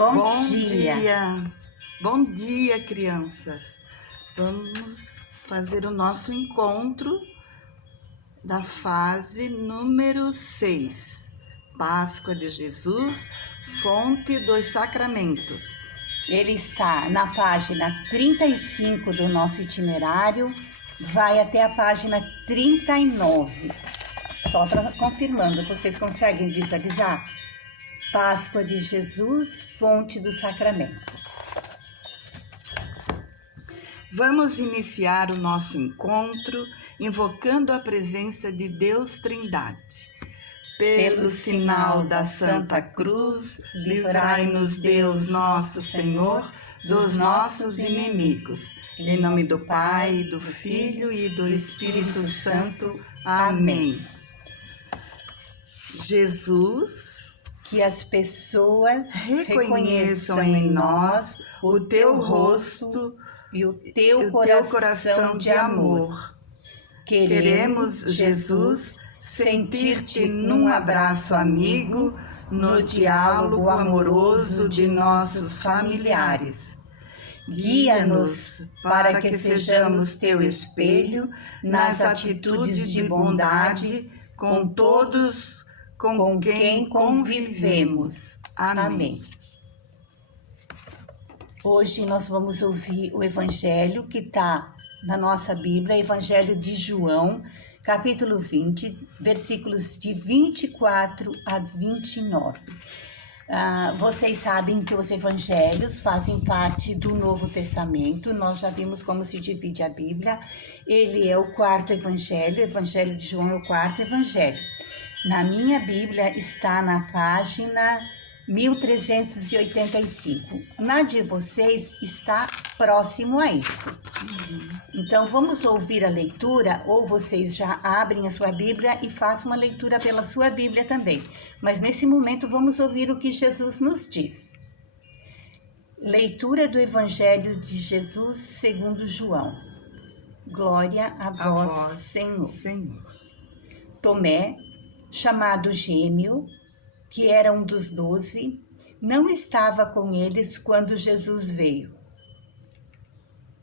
Bom dia. dia! Bom dia, crianças! Vamos fazer o nosso encontro da fase número 6. Páscoa de Jesus, fonte dos sacramentos. Ele está na página 35 do nosso itinerário, vai até a página 39. Só para confirmando, vocês conseguem visualizar? Páscoa de Jesus, fonte dos sacramentos. Vamos iniciar o nosso encontro invocando a presença de Deus Trindade. Pelo sinal da Santa Cruz, livrai-nos Deus nosso Senhor dos nossos inimigos. Em nome do Pai, do Filho e do Espírito Santo. Amém. Jesus, que as pessoas reconheçam em nós o teu rosto e o teu coração de amor. Queremos, Jesus, sentir-te num abraço amigo, no diálogo amoroso de nossos familiares. Guia-nos para que sejamos teu espelho nas atitudes de bondade com todos com quem convivemos. Amém. Hoje nós vamos ouvir o Evangelho que está na nossa Bíblia, Evangelho de João, capítulo 20, versículos de 24 a 29. Vocês sabem que os evangelhos fazem parte do Novo Testamento. Nós já vimos como se divide a Bíblia. Ele é o quarto evangelho, o Evangelho de João é o quarto evangelho. Na minha Bíblia está na página 1385. Na de vocês está próximo a isso. Então vamos ouvir a leitura, ou vocês já abrem a sua Bíblia e façam uma leitura pela sua Bíblia também. Mas nesse momento vamos ouvir o que Jesus nos diz. Leitura do Evangelho de Jesus segundo João. Glória a vós, Senhor. Tomé, chamado Gêmeo, que era um dos 12, não estava com eles quando Jesus veio.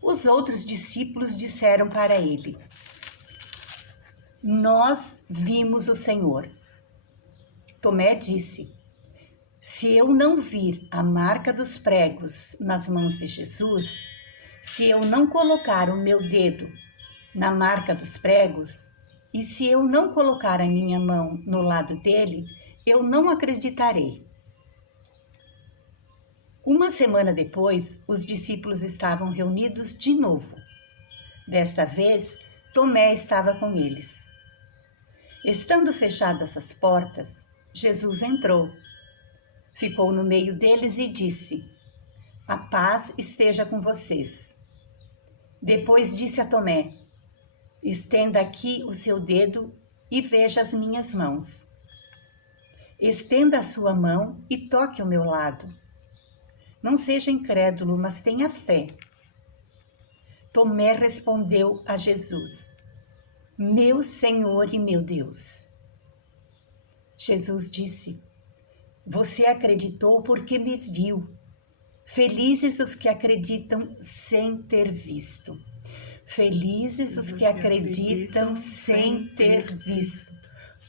Os outros discípulos disseram para ele: Nós vimos o Senhor. Tomé disse: Se eu não vir a marca dos pregos nas mãos de Jesus, se eu não colocar o meu dedo na marca dos pregos, e se eu não colocar a minha mão no lado dele, eu não acreditarei. Uma semana depois, os discípulos estavam reunidos de novo. Desta vez, Tomé estava com eles. Estando fechadas as portas, Jesus entrou, ficou no meio deles e disse: A paz esteja com vocês. Depois disse a Tomé: Estenda aqui o seu dedo e veja as minhas mãos. Estenda a sua mão e toque ao meu lado. Não seja incrédulo, mas tenha fé. Tomé respondeu a Jesus: Meu Senhor e meu Deus. Jesus disse: Você acreditou porque me viu. Felizes os que acreditam sem ter visto. Felizes os que acreditam sem ter visto.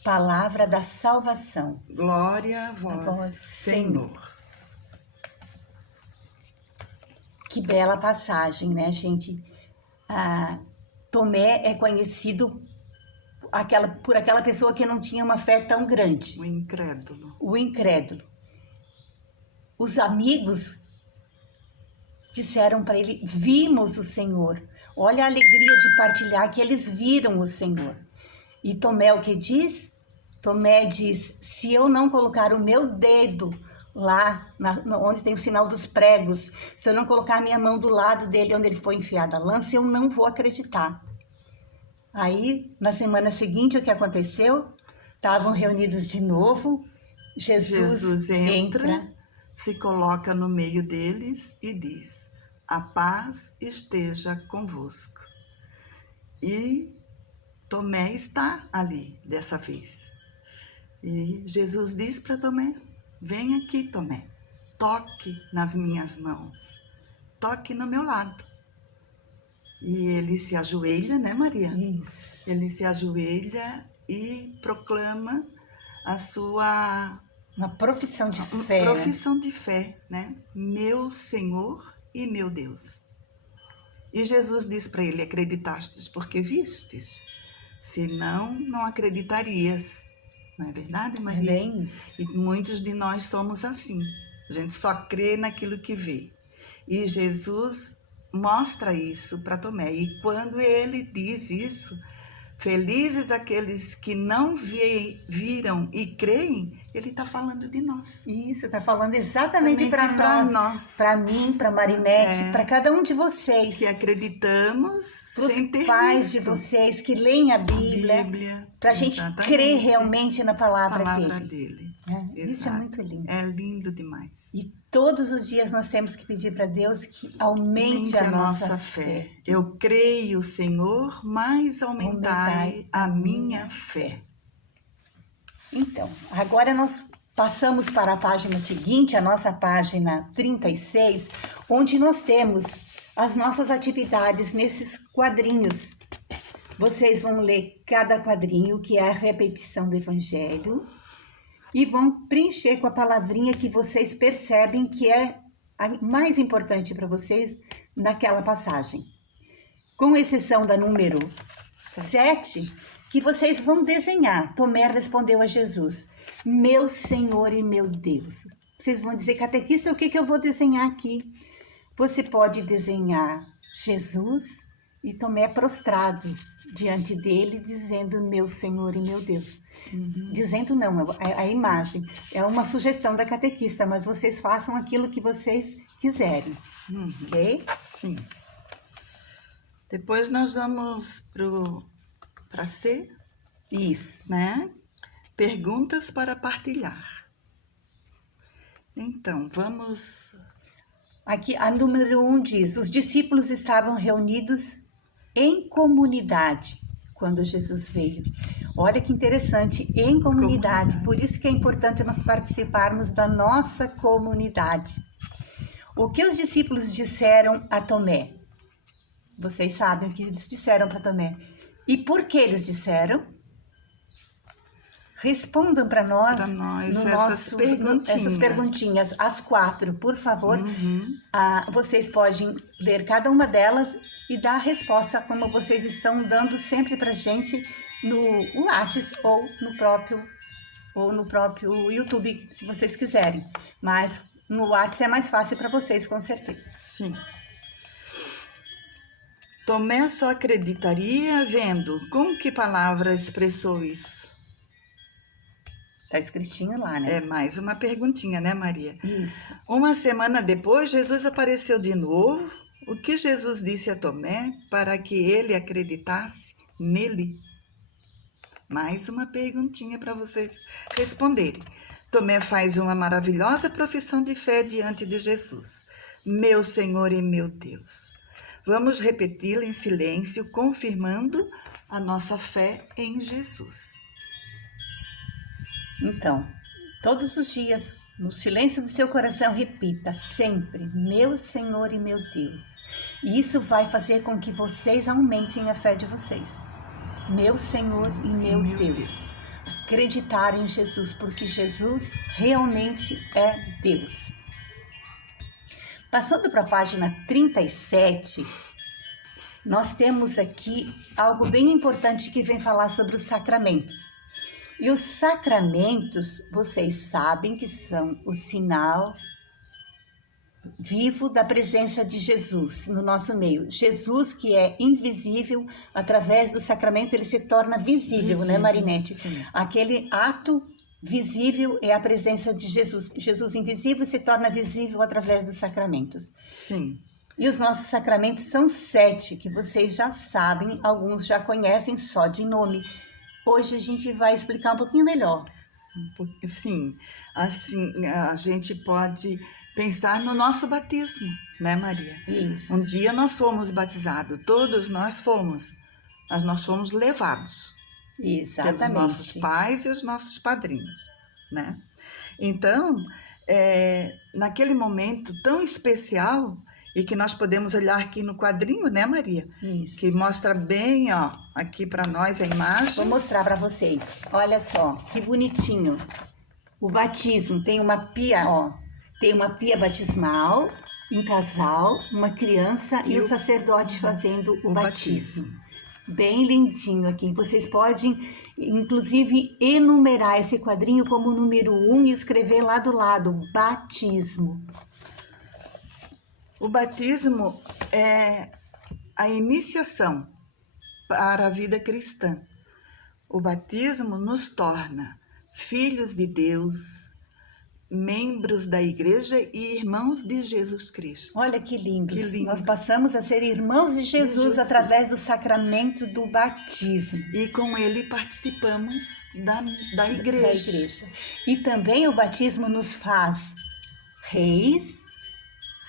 Palavra da salvação. Glória a vós, Senhor. Que bela passagem, né, gente? Tomé é conhecido por aquela pessoa que não tinha uma fé tão grande. O incrédulo. Os amigos disseram para ele: Vimos o Senhor. Olha a alegria de partilhar que eles viram o Senhor. E Tomé o que diz? Tomé diz: se eu não colocar o meu dedo lá onde tem o sinal dos pregos, se eu não colocar a minha mão do lado dele onde ele foi enfiada a lança, eu não vou acreditar. Aí, na semana seguinte, o que aconteceu? Estavam reunidos de novo, Jesus entra, se coloca no meio deles e diz: A paz esteja convosco. E Tomé está ali dessa vez. E Jesus diz para Tomé: Vem aqui, Tomé. toque nas minhas mãos, toque no meu lado. E ele se ajoelha, né, Maria? Isso. Ele se ajoelha e proclama a sua Uma profissão de fé. profissão de fé, né? Meu Senhor e meu Deus. E Jesus diz para ele: acreditastes porque vistes, senão não acreditarias. Não é verdade, Maria? É bem isso. E muitos de nós somos assim. A gente só crê naquilo que vê. E Jesus mostra isso para Tomé. E quando ele diz isso, felizes aqueles que não viram e creem, ele está falando de nós. Isso, está falando exatamente Também para nós. para mim, para Marinete, É. para cada um de vocês. Que acreditamos Para sem os ter pais de visto. vocês que leem a Bíblia, para a gente exatamente. crer realmente na A palavra palavra dele. dele. Isso é Exato. muito lindo. É lindo demais. E todos os dias nós temos que pedir para Deus que aumente a nossa fé. Eu creio, Senhor, mas aumentai a minha fé. Então, agora nós passamos para a página seguinte, a nossa página 36, onde nós temos as nossas atividades nesses quadrinhos. Vocês vão ler cada quadrinho, que é a repetição do Evangelho, e vão preencher com a palavrinha que vocês percebem que é a mais importante para vocês naquela passagem. Com exceção da número 7, que vocês vão desenhar. Tomé respondeu a Jesus: meu Senhor e meu Deus. Vocês vão dizer: catequista, o que eu vou desenhar aqui? Você pode desenhar Jesus e Tomé prostrado diante dele, dizendo: meu Senhor e meu Deus. Dizendo não, a imagem. É uma sugestão da catequista, mas vocês façam aquilo que vocês quiserem. Ok? Sim. Depois nós vamos para C, Isso. né? Perguntas para partilhar. Então, vamos... Aqui, a número 1 diz: os discípulos estavam reunidos em comunidade quando Jesus veio. Olha que interessante, em comunidade. Por isso que é importante nós participarmos da nossa comunidade. O que os discípulos disseram a Tomé? Vocês sabem o que eles disseram para Tomé. E por que eles disseram? Respondam para nós, essas perguntinhas, as 4, por favor. Vocês podem ler cada uma delas e dar a resposta como vocês estão dando sempre para a gente no Lattes ou no próprio YouTube, se vocês quiserem. Mas no Lattes é mais fácil para vocês, com certeza. Sim. Tomé só acreditaria vendo. Com que palavra expressou isso? Tá escritinho lá, né? É mais uma perguntinha, né, Maria? Isso. Uma semana depois, Jesus apareceu de novo. O que Jesus disse a Tomé para que ele acreditasse nele? Mais uma perguntinha para vocês responderem. Tomé faz uma maravilhosa profissão de fé diante de Jesus. Meu Senhor e meu Deus. Vamos repeti-la em silêncio, confirmando a nossa fé em Jesus. Então, todos os dias, no silêncio do seu coração, repita sempre: meu Senhor e meu Deus. E isso vai fazer com que vocês aumentem a fé de vocês. Meu Senhor e meu Deus. Acreditar em Jesus, porque Jesus realmente é Deus. Passando para a página 37, nós temos aqui algo bem importante que vem falar sobre os sacramentos. E os sacramentos, vocês sabem que são o sinal vivo da presença de Jesus no nosso meio. Jesus, que é invisível, através do sacramento ele se torna visível, né, Marinete? Sim. Aquele ato visível é a presença de Jesus. Jesus invisível se torna visível através dos sacramentos. Sim. E os nossos sacramentos são 7, que vocês já sabem, alguns já conhecem só de nome. Hoje a gente vai explicar um pouquinho melhor. Sim, assim, a gente pode pensar no nosso batismo, né, Maria? Isso. Um dia nós fomos batizados, todos nós fomos, mas nós fomos levados. Exatamente. Pelos nossos pais e os nossos padrinhos, né? Então, naquele momento tão especial, e que nós podemos olhar aqui no quadrinho, né, Maria? Isso. Que mostra bem, ó, aqui para nós a imagem. Vou mostrar para vocês. Olha só, que bonitinho. O batismo tem uma pia, ó. Tem uma pia batismal, um casal, uma criança e o sacerdote fazendo o batismo. Bem lindinho aqui. Vocês podem, inclusive, enumerar esse quadrinho como número 1 e escrever lá do lado, batismo. O batismo é a iniciação para a vida cristã. O batismo nos torna filhos de Deus, membros da igreja e irmãos de Jesus Cristo. Olha que lindo. Que lindo. Nós passamos a ser irmãos de Jesus através do sacramento do batismo. E com ele participamos da igreja. E também o batismo nos faz reis,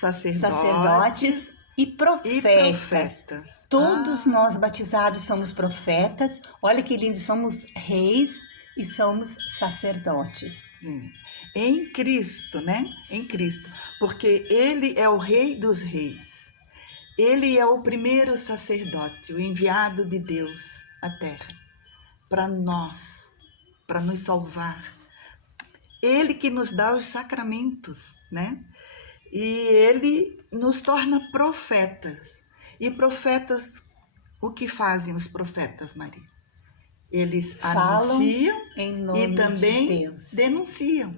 sacerdotes e profetas. Todos nós batizados somos profetas. Olha que lindo, somos reis e somos sacerdotes. Sim. Em Cristo, né? Em Cristo. Porque ele é o Rei dos Reis. Ele é o primeiro sacerdote, o enviado de Deus à terra. Para nós, para nos salvar. Ele que nos dá os sacramentos, né? E ele nos torna profetas. E profetas, o que fazem os profetas, Maria? Eles anunciam em nome e também de Deus. Denunciam.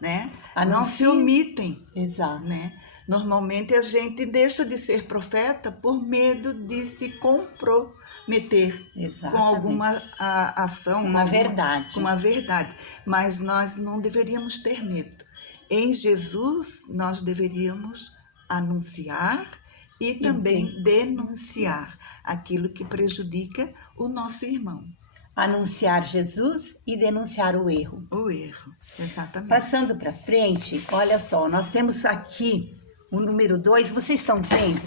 Né? Anunciam. Não se omitem. Exato. Né? Normalmente a gente deixa de ser profeta por medo de se comprometer. Exatamente. Com alguma ação. Uma verdade. Com uma verdade. Mas nós não deveríamos ter medo. Em Jesus, nós deveríamos anunciar e também denunciar aquilo que prejudica o nosso irmão. Anunciar Jesus e denunciar o erro. O erro, exatamente. Passando para frente, olha só, nós temos aqui o número 2, vocês estão vendo?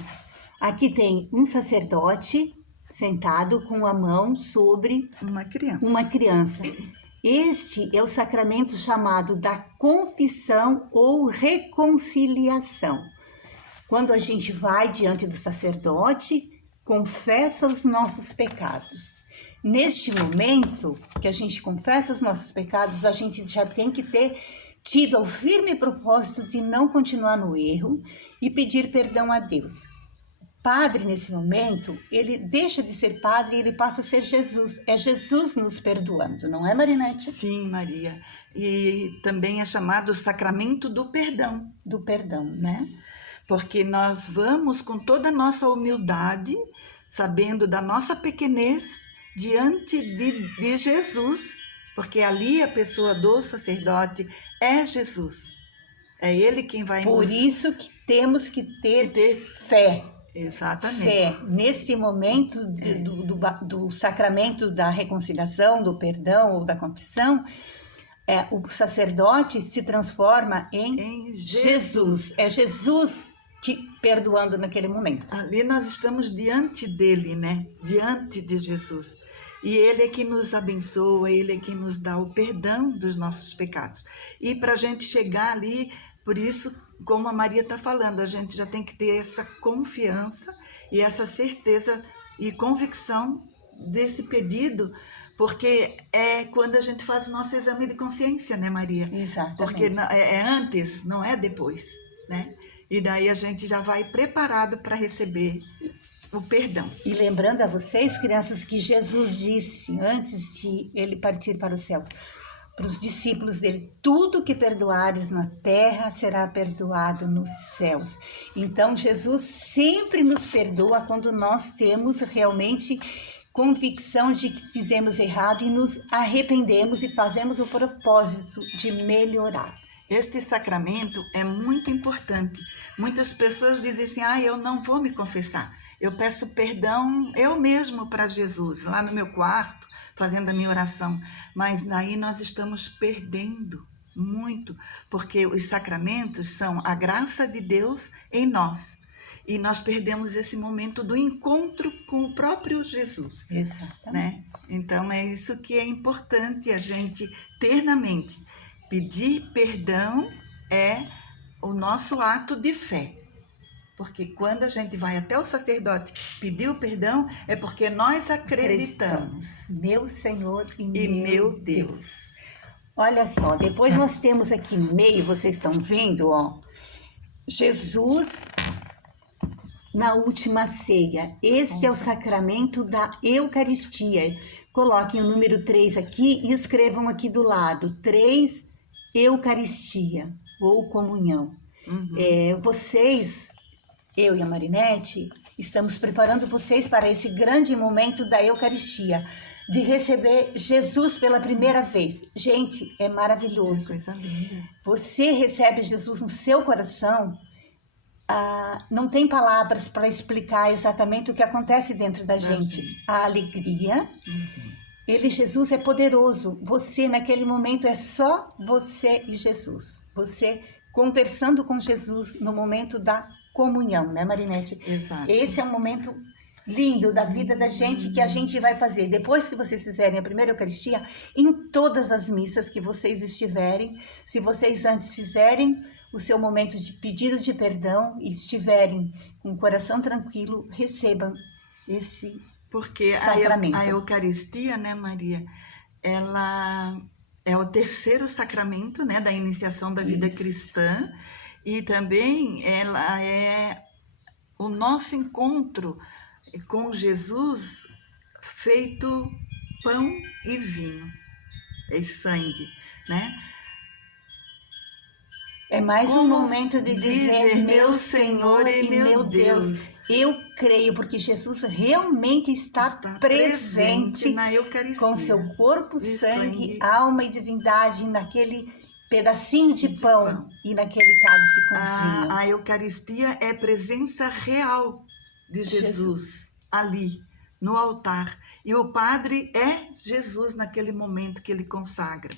Aqui tem um sacerdote sentado com a mão sobre uma criança. Este é o sacramento chamado da confissão ou reconciliação. Quando a gente vai diante do sacerdote, confessa os nossos pecados. Neste momento que a gente confessa os nossos pecados, a gente já tem que ter tido o firme propósito de não continuar no erro e pedir perdão a Deus. Padre, nesse momento, ele deixa de ser padre e ele passa a ser Jesus. É Jesus nos perdoando, não é, Marinete? Sim, Maria. E também é chamado o sacramento do perdão. Do perdão, né? Porque nós vamos com toda a nossa humildade, sabendo da nossa pequenez, diante de Jesus, porque ali a pessoa do sacerdote é Jesus. É ele quem vai Por isso que temos que ter fé. Exatamente. Fé. Nesse momento do sacramento da reconciliação, do perdão ou da confissão, o sacerdote se transforma em Jesus. É Jesus te perdoando naquele momento. Ali nós estamos diante dele, né? Diante de Jesus. E ele é que nos abençoa, ele é que nos dá o perdão dos nossos pecados. E para a gente chegar ali, por isso, como a Maria está falando, a gente já tem que ter essa confiança e essa certeza e convicção desse pedido, porque é quando a gente faz o nosso exame de consciência, né, Maria? Exatamente. Porque é antes, não é depois, né? E daí a gente já vai preparado para receber o perdão. E lembrando a vocês, crianças, que Jesus disse, antes de ele partir para o céu, para os discípulos dele, tudo que perdoares na terra será perdoado nos céus. Então, Jesus sempre nos perdoa quando nós temos realmente convicção de que fizemos errado e nos arrependemos e fazemos o propósito de melhorar. Este sacramento é muito importante. Muitas pessoas dizem assim, eu não vou me confessar. Eu peço perdão eu mesmo para Jesus, lá no meu quarto, fazendo a minha oração. Mas aí nós estamos perdendo muito, porque os sacramentos são a graça de Deus em nós. E nós perdemos esse momento do encontro com o próprio Jesus. Exatamente. Né? Então é isso que é importante a gente ter na mente. Pedir perdão é o nosso ato de fé. Porque quando a gente vai até o sacerdote pedir o perdão, é porque nós acreditamos. Meu Senhor e meu Deus. Olha só, depois nós temos aqui no meio, vocês estão vendo, ó, Jesus na última ceia. Este é o sacramento da Eucaristia. Coloquem o número 3 aqui e escrevam aqui do lado. 3, Eucaristia ou comunhão. Vocês, eu e a Marinete, estamos preparando vocês para esse grande momento da Eucaristia, de receber Jesus pela primeira vez. Gente, é maravilhoso. Coisa linda. Você recebe Jesus no seu coração. Não tem palavras para explicar exatamente o que acontece dentro da gente. A alegria. Jesus é poderoso. Você, naquele momento, é só você e Jesus. Você conversando com Jesus no momento da comunhão, né, Marinete? Exato. Esse é um momento lindo da vida da gente que a gente vai fazer. Depois que vocês fizerem a primeira Eucaristia, em todas as missas que vocês estiverem, se vocês antes fizerem o seu momento de pedido de perdão e estiverem com o coração tranquilo, recebam esse porque sacramento. A Eucaristia, né, Maria, ela é o terceiro sacramento, né, da iniciação da vida cristã, e também ela é o nosso encontro com Jesus feito pão e vinho e sangue, né? É mais um momento de dizer, meu Senhor e meu Deus, eu creio, porque Jesus realmente está presente na Eucaristia, com seu corpo, sangue, alma e divindade naquele pedacinho de pão e naquele cálice com vinho. A Eucaristia é presença real de Jesus ali no altar, e o padre é Jesus naquele momento que ele consagra.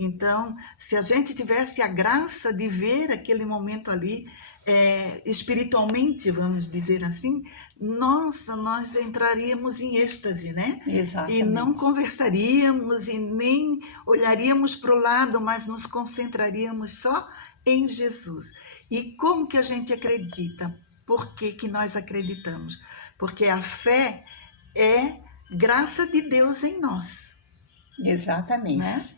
Então, se a gente tivesse a graça de ver aquele momento ali, espiritualmente, vamos dizer assim, nós entraríamos em êxtase, né? Exatamente. E não conversaríamos e nem olharíamos para o lado, mas nos concentraríamos só em Jesus. E como que a gente acredita? Por que nós acreditamos? Porque a fé é graça de Deus em nós. Exatamente. Né?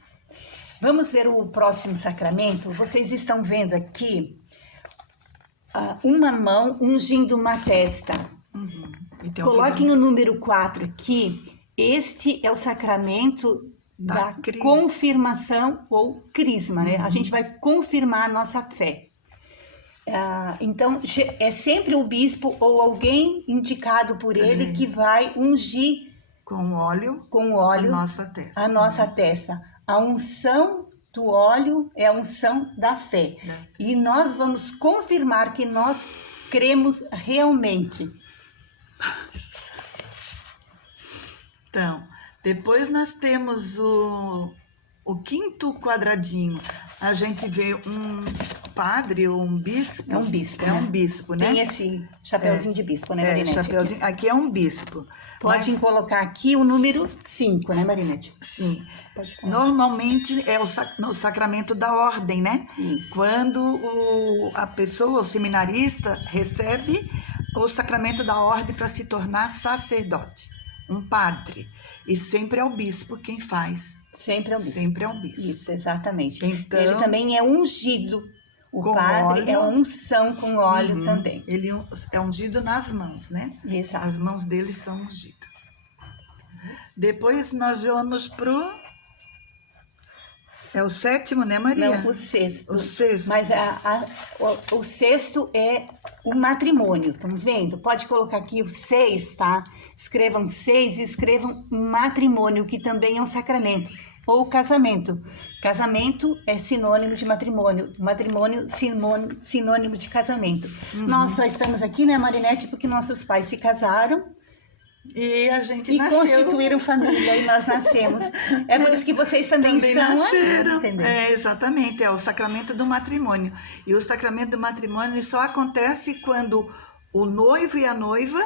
Vamos ver o próximo sacramento. Vocês estão vendo aqui uma mão ungindo uma testa. Coloquem o número 4 aqui. Este é o sacramento da confirmação ou crisma, né? A gente vai confirmar a nossa fé. Então, é sempre o bispo ou alguém indicado por ele que vai ungir com óleo a nossa testa. A unção do óleo é a unção da fé. E nós vamos confirmar que nós cremos realmente. Então, depois nós temos o quinto quadradinho. A gente vê um padre ou um bispo. É um bispo, né? Um bispo, né? Tem esse chapeuzinho de bispo, né, Marinete? Chapeuzinho. Aqui é um bispo. Pode colocar aqui o número 5, né, Marinete? Sim. Normalmente é no sacramento da ordem, né? Isso. Quando a pessoa, o seminarista, recebe o sacramento da ordem para se tornar sacerdote, um padre. E sempre é o bispo quem faz. Sempre é o bispo. Sempre é um bispo. Isso, exatamente. Então, ele também é ungido. O padre óleo, é unção com óleo também. Ele é ungido nas mãos, né? Exato. As mãos dele são ungidas. Depois nós vamos pro... É o sétimo, né, Maria? Não, o sexto. O sexto. Mas o sexto é o matrimônio, estão vendo? Pode colocar aqui o 6, tá? Escrevam 6 e escrevam matrimônio, que também é um sacramento. Ou casamento. Casamento é sinônimo de matrimônio. Matrimônio, sinônimo de casamento. Nós só estamos aqui, né, Marinete, porque nossos pais se casaram. E a gente nasceu. Constituíram família e nós nascemos. É por isso que vocês também estão nasceram. Entendeu? Exatamente, é o sacramento do matrimônio. E o sacramento do matrimônio só acontece quando o noivo e a noiva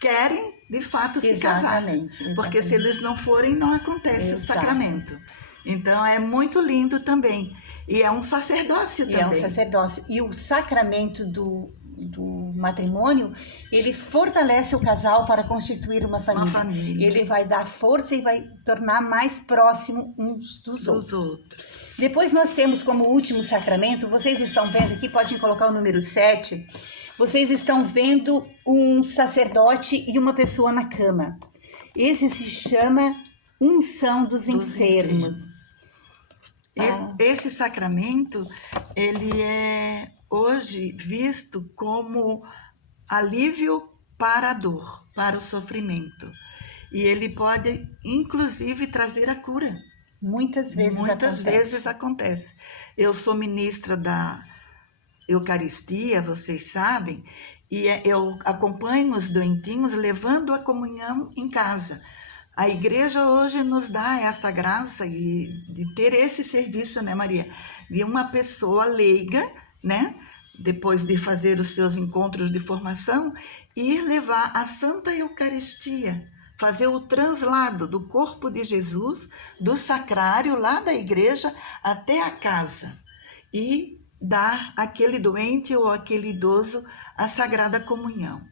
querem, de fato, se casar. Exatamente. Porque se eles não forem, não acontece o sacramento. Então é muito lindo também. E é um sacerdócio também. E é um sacerdócio. E o sacramento do matrimônio, ele fortalece o casal para constituir uma família. Uma família. Ele vai dar força e vai tornar mais próximo uns dos outros. Depois nós temos como último sacramento, vocês estão vendo aqui, podem colocar o número 7, vocês estão vendo um sacerdote e uma pessoa na cama. Esse se chama unção dos enfermos. Esse sacramento, ele é hoje visto como alívio para a dor, para o sofrimento. E ele pode, inclusive, trazer a cura. Muitas vezes acontece. Eu sou ministra da Eucaristia, vocês sabem, e eu acompanho os doentinhos levando a comunhão em casa. A igreja hoje nos dá essa graça de ter esse serviço, né, Maria? De uma pessoa leiga, né? Depois de fazer os seus encontros de formação, ir levar a Santa Eucaristia, fazer o translado do corpo de Jesus, do sacrário lá da igreja até a casa e dar àquele doente ou àquele idoso a Sagrada Comunhão.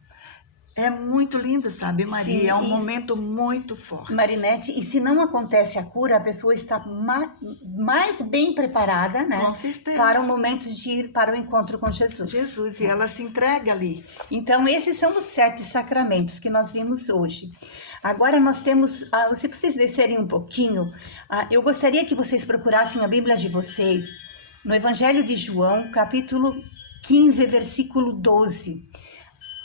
É muito lindo, sabe, Maria? Sim, é um momento muito forte. Marinete, e se não acontece a cura, a pessoa está mais bem preparada, né? Com certeza. Para o momento de ir para o encontro com Jesus. Jesus, e ela se entrega ali. Então, esses são os 7 sacramentos que nós vimos hoje. Agora nós temos, se vocês descerem um pouquinho, eu gostaria que vocês procurassem a Bíblia de vocês, no Evangelho de João, capítulo 15, versículo 12.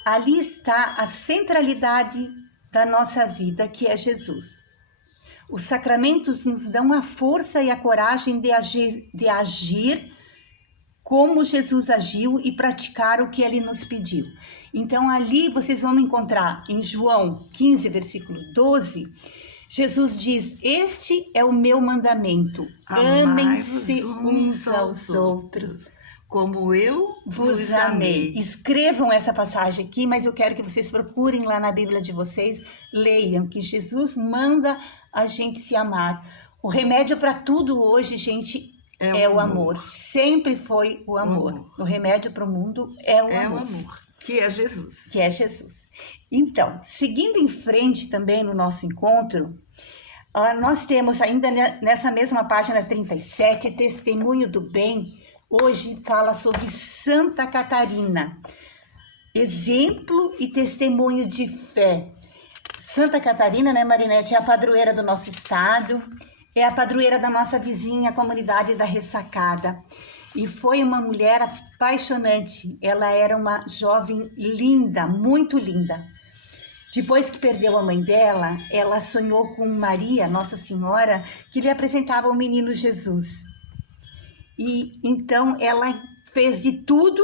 Ali está a centralidade da nossa vida, que é Jesus. Os sacramentos nos dão a força e a coragem de agir como Jesus agiu e praticar o que ele nos pediu. Então, ali vocês vão encontrar em João 15, versículo 12, Jesus diz: este é o meu mandamento, amem-se uns aos outros, como eu vos amei. Escrevam essa passagem aqui, mas eu quero que vocês procurem lá na Bíblia de vocês, leiam que Jesus manda a gente se amar. O remédio para tudo hoje, gente, é o amor. Sempre foi o amor. O remédio para o mundo é o amor. O amor, que é Jesus. Que é Jesus. Então, seguindo em frente também no nosso encontro, nós temos ainda nessa mesma página 37, Testemunho do Bem. Hoje fala sobre Santa Catarina, exemplo e testemunho de fé. Santa Catarina, né, Marinete, é a padroeira do nosso estado, é a padroeira da nossa vizinha, a comunidade da Ressacada. E foi uma mulher apaixonante, ela era uma jovem linda, muito linda. Depois que perdeu a mãe dela, ela sonhou com Maria, Nossa Senhora, que lhe apresentava o menino Jesus. E então ela fez de tudo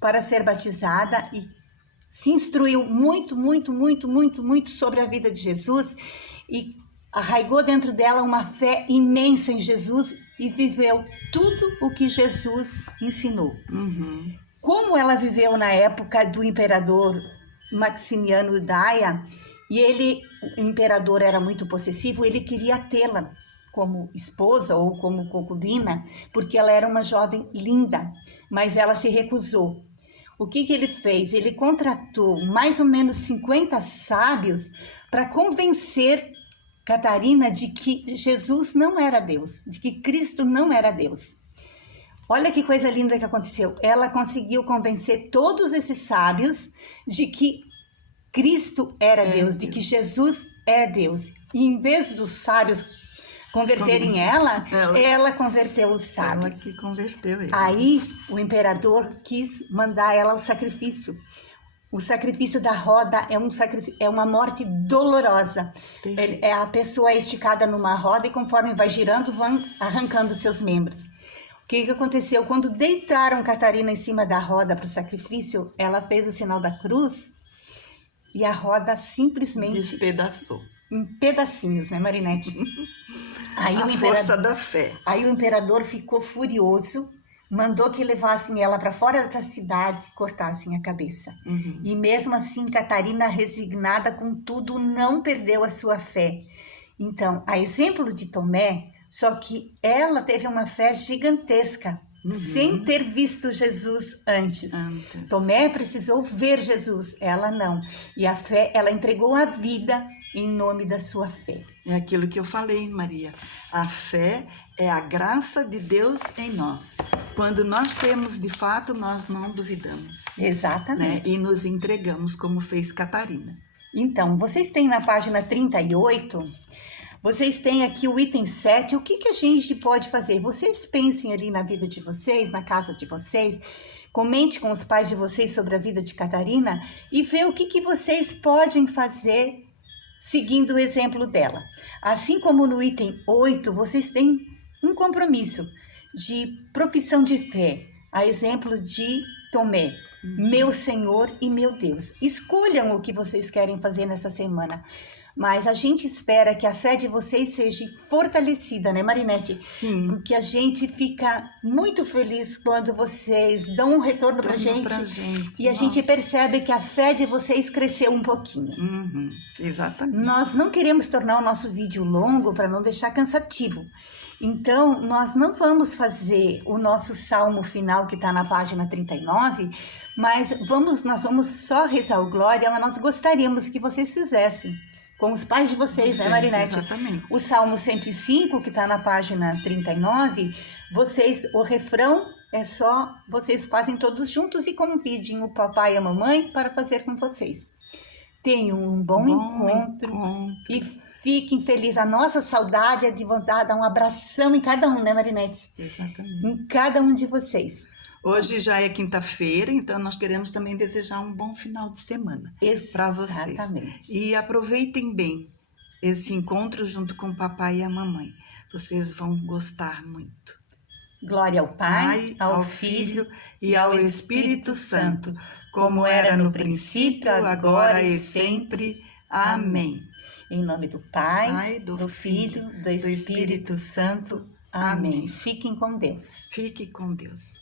para ser batizada e se instruiu muito sobre a vida de Jesus e arraigou dentro dela uma fé imensa em Jesus e viveu tudo o que Jesus ensinou. Uhum. Como ela viveu na época do imperador Maximiano Daia, e o imperador era muito possessivo, ele queria tê-la como esposa ou como concubina, porque ela era uma jovem linda, mas ela se recusou. O que ele fez? Ele contratou mais ou menos 50 sábios para convencer Catarina de que Jesus não era Deus, de que Cristo não era Deus. Olha que coisa linda que aconteceu. Ela conseguiu convencer todos esses sábios de que Cristo era Deus, de que Jesus é Deus. E em vez dos sábios converterem ela converteu os sábios. Ela se converteu. Aí o imperador quis mandar ela ao sacrifício. O sacrifício da roda é uma morte dolorosa. A pessoa é esticada numa roda e conforme vai girando, vão arrancando seus membros. O que aconteceu? Quando deitaram Catarina em cima da roda para o sacrifício, ela fez o sinal da cruz e a roda simplesmente despedaçou. Em pedacinhos, né, Marinete? Aí a força da fé. Aí o imperador ficou furioso, mandou que levassem ela para fora da cidade e cortassem a cabeça. Uhum. E mesmo assim, Catarina, resignada com tudo, não perdeu a sua fé. Então, a exemplo de Tomé, Só que ela teve uma fé gigantesca, sem ter visto Jesus antes. Tomé precisou ver Jesus, ela não. E a fé, ela entregou a vida em nome da sua fé. É aquilo que eu falei, Maria. A fé é a graça de Deus em nós. Quando nós temos, de fato, nós não duvidamos. Exatamente. Né? E nos entregamos, como fez Catarina. Então, vocês têm na página 38, vocês têm aqui o item 7. O que a gente pode fazer? Vocês pensem ali na vida de vocês, na casa de vocês. Comente com os pais de vocês sobre a vida de Catarina e vê o que vocês podem fazer seguindo o exemplo dela. Assim como no item 8, vocês têm um compromisso de profissão de fé, a exemplo de Tomé. Meu Senhor e meu Deus. Escolham o que vocês querem fazer nessa semana. Mas a gente espera que a fé de vocês seja fortalecida, né, Marinete? Sim. Porque a gente fica muito feliz quando vocês dão um retorno pra gente. E a gente percebe que a fé de vocês cresceu um pouquinho. Exatamente. Nós não queremos tornar o nosso vídeo longo para não deixar cansativo. Então, nós não vamos fazer o nosso salmo final que está na página 39, mas nós vamos só rezar o Glória, mas nós gostaríamos que vocês fizessem com os pais de vocês, né, Marinete? Exatamente. O Salmo 105, que está na página 39, o refrão é só, vocês fazem todos juntos e convidem o papai e a mamãe para fazer com vocês. Tenham um bom encontro e fiquem felizes. A nossa saudade é de vontade de dar um abração em cada um, né, Marinete? Exatamente. Em cada um de vocês. Hoje já é quinta-feira, então nós queremos também desejar um bom final de semana para vocês. E aproveitem bem esse encontro junto com o papai e a mamãe. Vocês vão gostar muito. Glória ao Pai, ao Filho e ao Espírito Santo, como era no princípio, agora e sempre. Amém. Em nome do Pai, do Filho, do Espírito Santo. Amém. Fiquem com Deus. Fique com Deus.